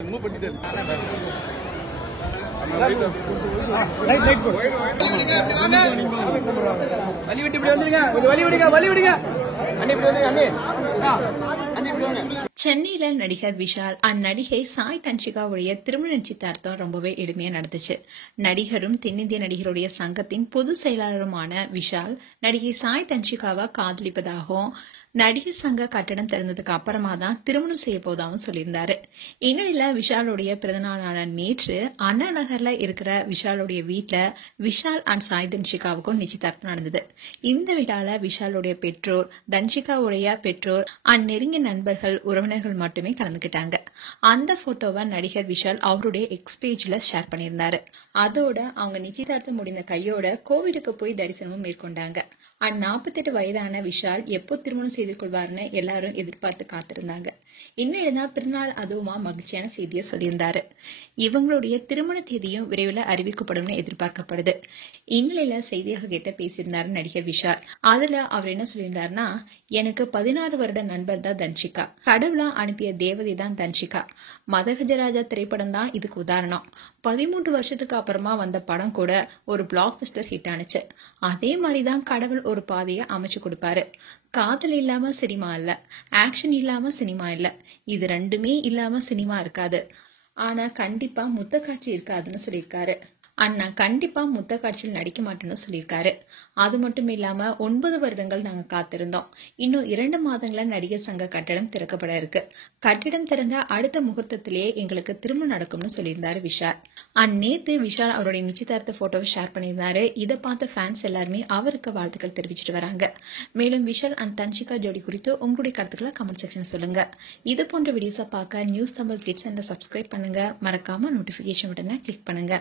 Move பண்ணிட்டு வலி விட்டு இப்படி வந்துருங்க, வலி விடுங்க, வலி விடுங்க. அண்ணி இப்படி வந்துருங்க, அண்ணி அண்ணி இப்படி வாங்க. சென்னையில நடிகர் விஷால் அந்நடிகை சாய் தன்ஷிகாவுடைய திருமண நிச்சயதார்த்தம் ரொம்பவே எளிமையா நடந்துச்சு. நடிகரும் தென்னிந்திய நடிகருடைய சங்கத்தின் பொதுச் செயலாளருமான விஷால் நடிகை சாய் தன்ஷிகாவை காதலிப்பதாகவும் நடிகர் சங்க கட்டடம் திறந்ததுக்கு அப்புறமா தான் திருமணம் செய்ய போதாவும் சொல்லியிருந்தாரு. இந்நிலையில விஷாலுடைய பிறந்தநாளான நேற்று அண்ணா நகர்ல இருக்கிற விஷாலுடைய வீட்டுல விஷால் அண்ட் சாய் தன்ஷிகாவுக்கும் நிச்சயதார்த்தம் நடந்தது. இந்த விழால விஷாலுடைய பெற்றோர், தன்ஷிகாவுடைய பெற்றோர் அண்ட் நெருங்கிய நண்பர்கள், உறவினர்கள் மட்டுமே கலந்துக்கிட்டாங்க. அந்த போட்டோவை நடிகர் விஷால் அவருடைய எக்ஸ் பேஜ்ல ஷேர் பண்ணியிருந்தாரு. அதோட அவங்க நிச்சயதார்த்தம் முடிந்த கையோட கோவிலுக்கு போய் தரிசனமும் மேற்கொண்டாங்க. அண்ட் 48 வயதான விஷால் எப்போ திருமணம் செய்து கொள்வார்னு எல்லாரும் எதிர்பார்த்து காத்திருந்தாங்க. இந்நிலைதான் பிறந்தநாள் அதுவுமா மகிழ்ச்சியான செய்தியை சொல்லியிருந்தாரு. இவங்களுடைய திருமண தேதியும் விரைவில் அறிவிக்கப்படும் எதிர்பார்க்கப்படுது. இந்நிலையில செய்தியாளர்கள் கிட்ட பேசியிருந்தாரு நடிகர் விஷால். அதுல அவர் என்ன சொல்லியிருந்தாருன்னா, எனக்கு 16 வருட நண்பர் தான் தன்ஷிகா, கடவுளா அனுப்பிய தேவதை தான் தன்ஷிகா. மதகஜராஜா திரைப்படம் தான் இதுக்கு உதாரணம். 13 வருஷத்துக்கு அப்புறமா வந்த படம் கூட ஒரு பிளாக் பஸ்டர் ஹிட் ஆனிச்சு. அதே மாதிரிதான் கடவுள் ஒரு பாதையை அமைச்சு கொடுப்பாரு. காதல் இல்லாம சினிமா இல்ல, ஆக்ஷன் இல்லாம சினிமா இல்ல, இது ரெண்டுமே இல்லாம சினிமா இருக்காது. ஆனா கண்டிப்பா முத்த காட்சி இருக்காதுன்னு சொல்லியிருக்காரு. அண்ணா கண்டிப்பா முத்த காட்சியில் நடிக்க மாட்டேன்னு சொல்லியிருக்காரு. அது மட்டும் இல்லாம 9 வருடங்கள் நாங்க காத்திருந்தோம். இன்னும் 2 மாதங்கள நடிகர் சங்க கட்டடம் திறக்கப்பட இருக்கு. கட்டிடம் திறந்த அடுத்த முகூர்த்தத்திலேயே எங்களுக்கு திருமணம் நடக்கும்னு சொல்லியிருந்தாரு விஷால். நேத்து விஷால் அவருடைய நிச்சயதார்த்த போட்டோவை ஷேர் பண்ணியிருந்தாரு. இதை பார்த்த ஃபேன்ஸ் எல்லாருமே அவருக்கு வாழ்த்துக்கள் தெரிவிச்சிட்டு வராங்க. மேலும் விஷால் அண்ட் தன்ஷிகா ஜோடி குறித்து உங்களுடைய கருத்துக்களை கமெண்ட் செக்ஷன் சொல்லுங்க. இது போன்ற வீடியோஸை பார்க்க நியூஸ் தமிழ் கிட்ஸ் சப்ஸ்கிரைப் பண்ணுங்க. மறக்காம நோட்டிபிகேஷன் பட்டனை கிளிக் பண்ணுங்க.